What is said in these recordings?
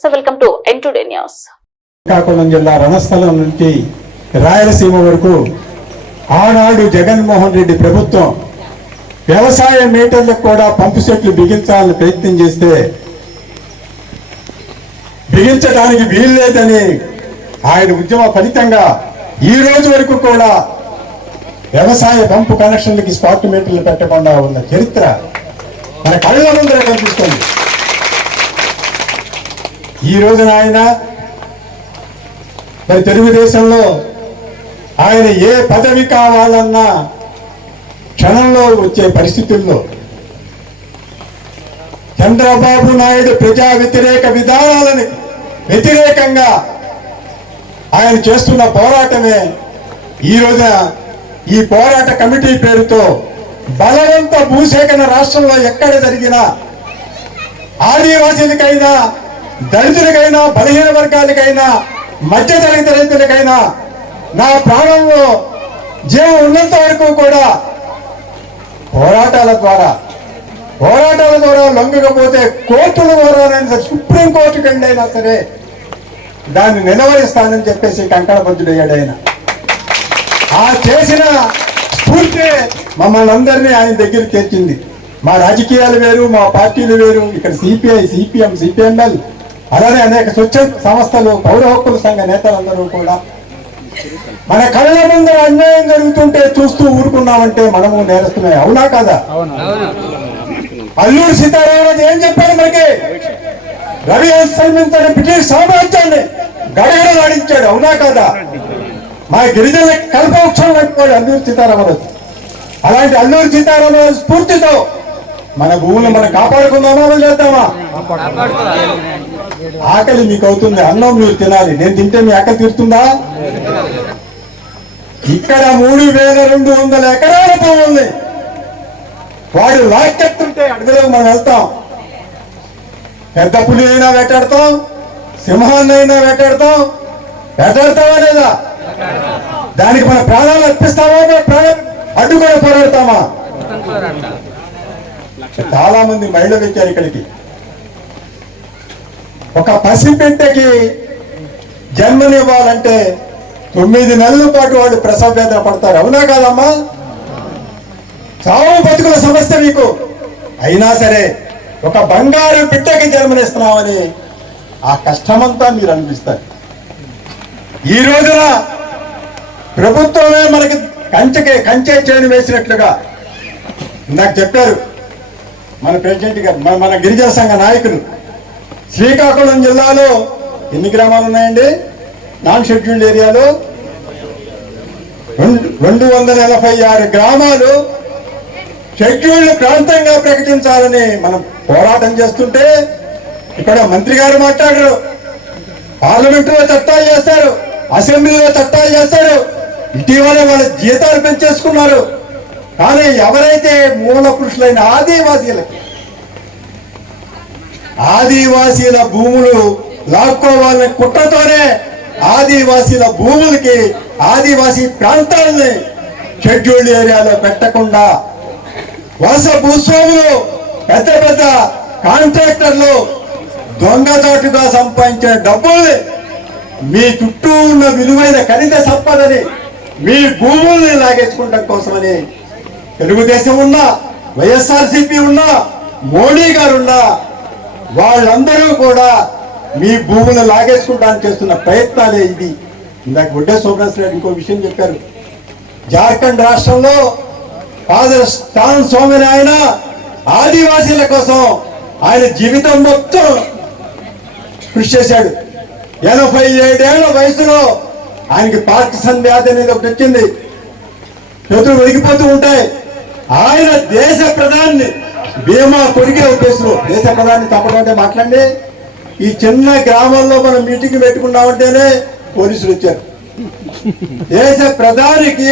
So welcome to N today news Srikakulam జిల్లా రణస్థలం నుంచి రాయలసీమ వరకు ఆనాడు జగన్మోహన్ రెడ్డి ప్రభుత్వం వ్యవసాయ మీటర్లకు కూడా పంపు సెట్లు బిగించాలని ప్రయత్నం చేస్తే బిగించడానికి వీల్లేదని ఆయన ఉద్యమ ఫలితంగా ఈ రోజు వరకు కూడా వ్యవసాయ పంపు కనెక్షన్లకి స్పాట్ మీటర్లు పెట్టకుండా ఉన్న చరిత్ర మన కళ్ళ ముందర కనిపిస్తుంది. ఈ రోజున ఆయన మరి తెలుగుదేశంలో ఆయన ఏ పదవి కావాలన్నా క్షణంలో వచ్చే పరిస్థితుల్లో చంద్రబాబు నాయుడు ప్రజా వ్యతిరేక విధానాలని వ్యతిరేకంగా ఆయన చేస్తున్న పోరాటమే ఈ రోజున ఈ పోరాట కమిటీ పేరుతో బలవంత భూసేకరణ రాష్ట్రంలో ఎక్కడ జరిగినా ఆదివాసీలకైనా దళితులకైనా బలహీన వర్గాలకైనా మధ్యతరగతి రైతులకైనా నా ప్రాణంలో జీవం ఉన్నంత వరకు కూడా పోరాటాల ద్వారా పోరాటాల ద్వారా లొంగకపోతే కోర్టుల ద్వారా సుప్రీం కోర్టుకి వెళ్ళైనా సరే దాన్ని నిలవరిస్తానని చెప్పేసి కంకణబద్ధుడయ్యాడు ఆయన. ఆ చేసిన స్ఫూర్తి మమ్మల్ని అందరినీ ఆయన దగ్గర తెచ్చింది. మా రాజకీయాలు వేరు మా పార్టీలు వేరు ఇక్కడ సిపిఐ సిపిఎం సిపిఎంఎల్ అలానే అనేక స్వచ్ఛ సంస్థలు పౌర హక్కుల సంఘ నేతలందరూ కూడా మన కళ్ళ ముందర అన్యాయం జరుగుతుంటే చూస్తూ ఊరుకున్నామంటే మనము నేరస్తున్నాయి అవునా కాదా? అల్లూరు సీతారామరాజు ఏం చెప్పాడు మనకి? రవి సంబంధించిన బ్రిటిష్ సామ్రాజ్యాన్ని గడగడలాడించాడు అవునా కాదా? మా గిరిజన కల్పవృక్షం పట్టుకోడు అల్లూరు సీతారామరాజు. అలాంటి అల్లూరు సీతారామరాజు స్ఫూర్తితో మన భూములు మనం కాపాడుకుందామా వదిలేద్దామా? ఆకలి మీకు అవుతుంది అన్నం మీరు తినాలి. నేను తింటే మీ ఆకలి తీరుతుందా? ఇక్కడ మూడు వేల రెండు వందల ఎకరాల భూమి ఉంది. వాడు లాక్కెత్తుంటే అడవిలో మనం వెళ్తాం. పెద్ద పులి అయినా వేటాడతాం సింహాన్ని అయినా వేటాడతాం. వేటాడతావా లేదా? దానికి మన ప్రాణాలు అర్పిస్తామా ప్రాణం అడ్డుకొని పోరాడతామా? చాలా మంది మహిళలు వచ్చారు ఇక్కడికి. ఒక పసిబిడ్డకి జన్మనివ్వాలంటే తొమ్మిది నెలల పాటు వాళ్ళు ప్రసవ వేదన పడతారు. అవునా కాదమ్మా? చావు బతుకుల సమస్య మీకు. అయినా సరే ఒక బంగారు బిడ్డకి జన్మనిస్తున్నామని ఆ కష్టమంతా మీరు అనిపిస్తారు. ఈ రోజున ప్రభుత్వమే మనకి కంచెకి కంచె చేను వేసినట్లుగా ఇందాక చెప్పారు మన ప్రెసిడెంట్ గారు మన మన గిరిజన సంఘ నాయకులు. శ్రీకాకుళం జిల్లాలో ఎన్ని గ్రామాలు ఉన్నాయండి? నాన్ షెడ్యూల్డ్ ఏరియాలో రెండు రెండు వందల ఎనభై ఆరు గ్రామాలు షెడ్యూల్డ్ ప్రాంతంగా ప్రకటించాలని మనం పోరాటం చేస్తుంటే ఇక్కడ మంత్రి గారు మాట్లాడారు. పార్లమెంటులో చట్టాలు చేస్తారు. అసెంబ్లీలో చట్టాలు చేస్తారు. ఇటీవల వాళ్ళ జీతాలు పెంచేసుకున్నారు. కానీ ఎవరైతే మూల పురుషులైన ఆదివాసీలకి ఆదివాసీల భూములు లాక్కోవాలని కుట్రతోనే ఆదివాసీల భూములకి ఆదివాసీ ప్రాంతాలని షెడ్యూల్డ్ ఏరియాలో పెట్టకుండా వలస భూస్వాములు పెద్ద పెద్ద కాంట్రాక్టర్లు దొంగదాటుగా సంపాదించే డబ్బుల్ని మీ చుట్టూ ఉన్న విలువైన ఖనిజ సంపదని మీ భూముల్ని లాగేసుకుంటాం కోసమని తెలుగుదేశం ఉన్నా వైఎస్ఆర్సీపీ ఉన్నా మోడీ గారు ఉన్నా వాళ్ళందరూ కూడా మీ భూములు లాగేసుకుంటానికి చేస్తున్న ప్రయత్నాలే ఇది. ఇందాక బుడ్డే సోమరాజ్ రెడ్డి ఇంకో విషయం చెప్పారు. జార్ఖండ్ రాష్ట్రంలో ఫాదర్ స్టాన్ స్వామిని ఆయన ఆదివాసీల కోసం ఆయన జీవితం మొత్తం కృషి చేశాడు. ఎనభై ఏడేళ్ళ వయసులో ఆయనకి పార్కిసన్ వ్యాధి అనేది ఒకటి వచ్చింది. చేతులు వెలిగిపోతూ ఉంటాయి. ఆయన దేశ ప్రధాని బీమా కొరికే ఉద్దేశంలో దేశ ప్రధాని తప్పకుండా మాట్లాడి ఈ చిన్న గ్రామంలో మనం మీటింగ్ పెట్టుకున్నామంటేనే పోలీసులు వచ్చారు. దేశ ప్రధానికి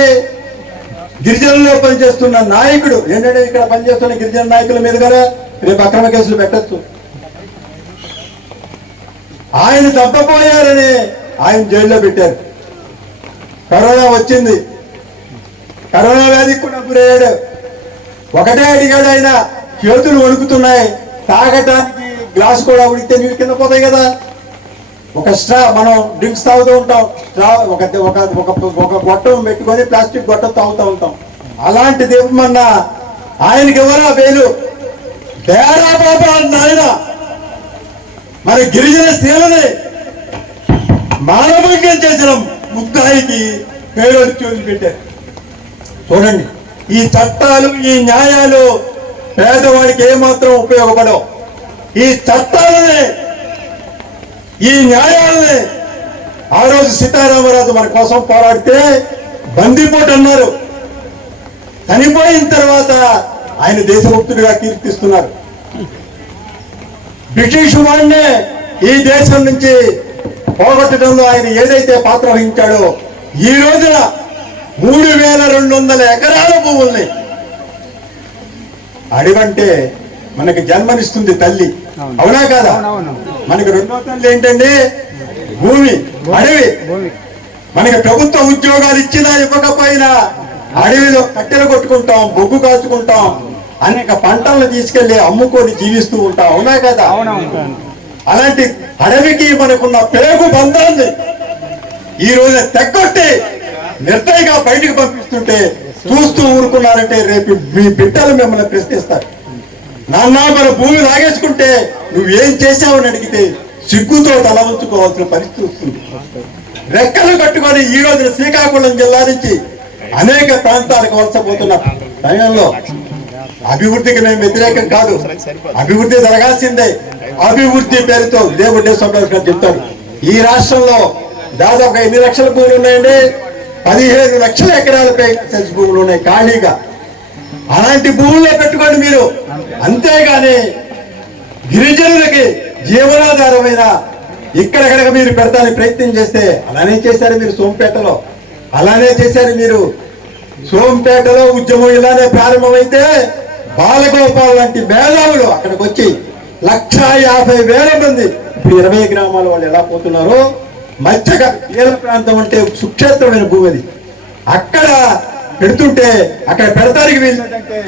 గిరిజనుల్లో పనిచేస్తున్న నాయకుడు ఏంటంటే ఇక్కడ పనిచేస్తున్న గిరిజన నాయకుల మీద కూడా రేపు అక్రమ కేసులు పెట్టచ్చు. ఆయన తప్పపోయారని ఆయన జైల్లో పెట్టారు. కరోనా వచ్చింది. కరోనా వ్యాధికి కూడా గురయ్యాడు. ఒకటే అడిగాడు ఆయన. చేతులు వణుకుతున్నాయి. తాగటానికి గ్లాస్ కూడా ఉడికితే నీళ్ళు కింద పోతాయి కదా. ఒక స్ట్రా మనం డ్రింక్స్ తాగుతూ ఉంటాం. స్ట్రా ఒక ఒక ఒక ఒక గొట్టం పెట్టుకొని ప్లాస్టిక్ గొట్టం తాగుతూ ఉంటాం. అలాంటిది ఇవ్వమన్నా ఆయనకి ఎవరా వేలు బేరా బాబా నాయన. మరి గిరిజన స్త్రీలని మానభంగం చేసిన ముద్దాయికి పేరు చూసి పెట్టారు చూడండి ఈ చట్టాలు ఈ న్యాయాలు పేదవాడికి ఏమాత్రం ఉపయోగపడవు. ఈ చట్టాలని ఈ న్యాయాలని ఆ రోజు సీతారామరాజు మన కోసం పోరాడితే బందీపోటు అన్నారు. చనిపోయిన తర్వాత ఆయన దేశభక్తుడిగా కీర్తిస్తున్నారు. బ్రిటిష్ వాడినే ఈ దేశం నుంచి పోగొట్టడంలో ఆయన ఏదైతే పాత్ర వహించాడో ఈ రోజున మూడు వేల రెండు వందల ఎకరాల భూముల్ని అడివంటే మనకి జన్మనిస్తుంది తల్లి. అవునా. కాదా? మనకి రెండో తల్లి ఏంటండి? భూమి అడవి. మనకి ప్రభుత్వ ఉద్యోగాలు ఇచ్చినా ఇవ్వకపోయినా అడవిలో కట్టెలు కొట్టుకుంటాం బొగ్గు కాచుకుంటాం అనేక పంటలను తీసుకెళ్ళి అమ్ముకొని జీవిస్తూ ఉంటాం. అవునా కదా? అలాంటి అడవికి మనకున్న పేగు బంధాన్ని ఈ రోజు తెగొట్టి నిర్దయగా బయటికి పంపిస్తుంటే చూస్తూ ఊరుకున్నారంటే రేపు మీ బిడ్డలు మిమ్మల్ని ప్రశ్నిస్తారు. నాన్న మన భూమి లాగేసుకుంటే నువ్వేం చేశావని అడిగితే సిగ్గుతో తల ఉంచుకోవాల్సిన పరిస్థితి వస్తుంది. రెక్కలు కట్టుకొని ఈ రోజున శ్రీకాకుళం జిల్లా నుంచి అనేక ప్రాంతాలకు వలసపోతున్న సమయంలో అభివృద్ధికి మేము వ్యతిరేకం కాదు. అభివృద్ధి జరగాల్సిందే. అభివృద్ధి పేరుతో దేవుడు సుబ్రహ్మణ్యం గారు చెప్తాడు. ఈ రాష్ట్రంలో దాదాపుగా ఎన్ని లక్షల భూములు ఉన్నాయండి? పదిహేను లక్షల ఎకరాలపై సెన్స్ భూములు ఉన్నాయి ఖాళీగా. అలాంటి భూముల్లో పెట్టుకోండి మీరు. అంతేగాని గిరిజనులకి జీవనాధారమైన ఇక్కడ కనుక మీరు పెడతానికి ప్రయత్నం చేస్తే అలానే చేశారు మీరు సోంపేటలో. అలానే చేశారు మీరు. సోంపేటలో ఉద్యమం ఇలానే ప్రారంభమైతే బాలగోపాల్ లాంటి మేధావులు అక్కడికి వచ్చి లక్ష యాభై వేల మంది. ఇప్పుడు ఇరవై గ్రామాల వాళ్ళు ఎలా పోతున్నారో మచ్చగా కీల ప్రాంతం అంటే సుక్షేత్రమైన భూమి అది అక్కడ పెడుతుంటే అక్కడ పెడతానికి వీళ్ళంటే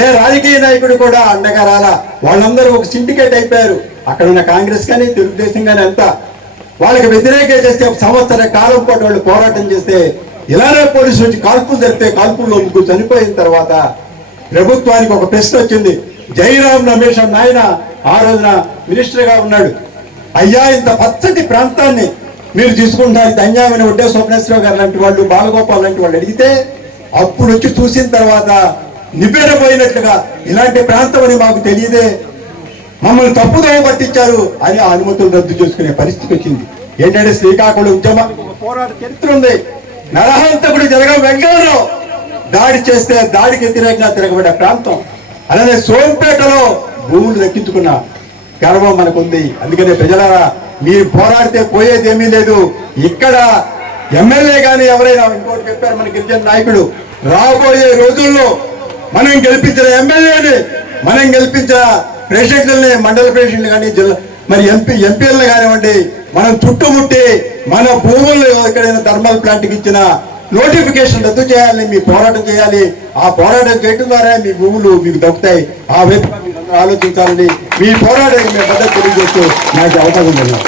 ఏ రాజకీయ నాయకుడు కూడా అండగా రాలా. వాళ్ళందరూ ఒక సిండికేట్ అయిపోయారు. అక్కడ ఉన్న కాంగ్రెస్ కానీ తెలుగుదేశం కానీ అంతా వాళ్ళకి వ్యతిరేకంగా చేస్తే ఒక సంవత్సర కాలం పాటు వాళ్ళు పోరాటం చేస్తే ఇలానే పోలీసులు వచ్చి కాల్పులు జరిపితే కాల్పుల్లో ముగ్గురు చనిపోయిన తర్వాత ప్రభుత్వానికి ఒక ప్రశ్న వచ్చింది. జయరామ్ రమేష్ నాయన ఆ రోజున మినిస్టర్గా ఉన్నాడు. అయ్యా ఇంత పచ్చటి ప్రాంతాన్ని మీరు తీసుకుంటారు ధన్యమైన ఉంటే ఒడ్డే గారు లాంటి వాళ్ళు బాలగోపాల్ లాంటి వాళ్ళు అడిగితే అప్పుడు వచ్చి చూసిన తర్వాత నిబ్బెరపోయినట్లుగా ఇలాంటి ప్రాంతం అని మాకు తెలియదే. మమ్మల్ని తప్పుదోవ పట్టించారు అని అనుమతులు రద్దు చేసుకునే పరిస్థితి వచ్చింది. ఏంటంటే శ్రీకాకుళం ఉద్యమ పోరాట చరిత్ర ఉంది. నరహంతకుడు జరగ వెంకటరావు దాడి చేస్తే దాడికి వ్యతిరేకంగా తిరగబడ్డ ప్రాంతం. అలానే సోంపేటలో భూములు దక్కించుకున్న గర్వం మనకుంది. అందుకనే ప్రజలారా మీరు పోరాడితే పోయేది ఏమీ లేదు. ఇక్కడ ఎమ్మెల్యే గాని ఎవరైనా ఇంకోటి చెప్పారు మన గిరిజన నాయకుడు. రాబోయే రోజుల్లో మనం గెలిపించిన ఎమ్మెల్యేని మనం గెలిపించిన ప్రెసిడెంట్లని మండల ప్రెసిడెంట్లు కానీ జిల్లా మరి ఎంపీ ఎంపీలను కానివ్వండి మనం చుట్టుముట్టి మన భూములు ఎక్కడైనా థర్మల్ ప్లాంట్కి ఇచ్చిన నోటిఫికేషన్ రద్దు చేయాలి మీ పోరాటం చేయాలి. ఆ పోరాటం చేయడం ద్వారా మీ భూములు మీకు దక్కుతాయి. ఆ వైపు మీరు ఆలోచించాలని మీ పోరాటానికి మేము మద్దతు తెలియజేస్తూ నాకు అవకాశం ఉంది